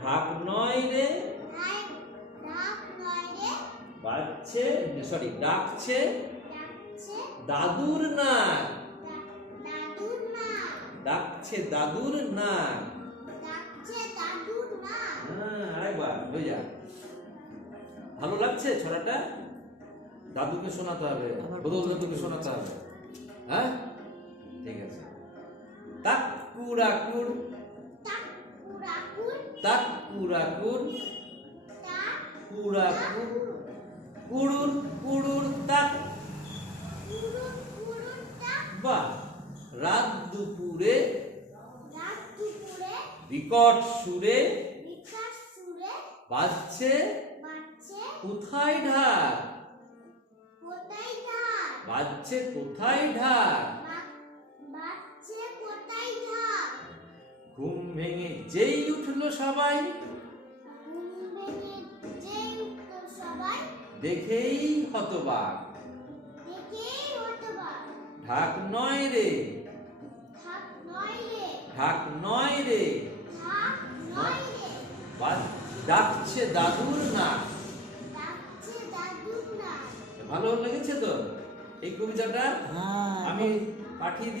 ঢাক নয় রে ঢাক নয় রে বাজছে ডাকছে ডাকছে দাদুর নাক দাদুর নাক ডাকছে দাদুর নাক। ডাকছে দাদুর নাক। আরেকবার হয়ে যা। ভালো লাগছে ছড়াটা? দাদুকে শোনাতে হবে, বদল দাদুকে শোনাতে হবে। হ্যাঁ ঠিক আছে। তাকুরাকুর তাকুরাকুর তাকুরাকুর কুরাকুর তাকুরাকুর কুড়ুর কুড়ুর তাক। কুরুর কুরুর তাক। বাহ! রাত দুপুরে রাত দুপুরে বিকট সুরে বিকাশ সুরে বাজছে বাজছে কোথায় ঢাক, কোথায় ঢাক। বাজছে কোথায় ঢাক। বাজছে কোথায় ঢাক। ঘুম ভেঙে যেই উঠলো সবাই ঘুম ভেঙে যেই উঠলো সবাই দেখেই হতবাক। দেখেই হতবাক। ঢাক নয় রে ঢাক নয় রে ঢাক নয় রে ঢাক নয় রে ডাকছে দাদুর নাক। ডাকছে দাদুর নাক। ভালো লেগেছে তো এই কবিতাটা? আমি পাঠিয়ে